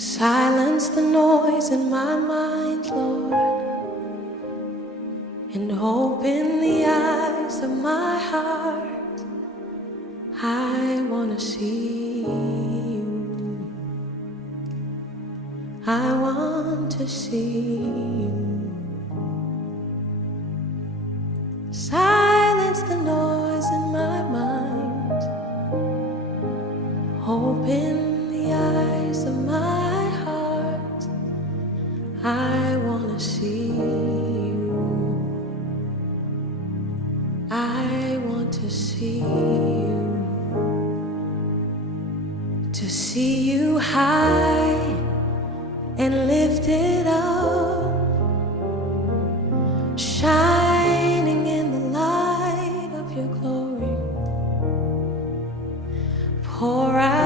Silence the noise in my mind, Lord, and open the eyes of my heart. I want to see you. I want to see you. Silence the noise in my mind. Open the eyes of my heart. I want to see you. I want to see you. To see you high and lifted up, shining in the light of your glory. Pour out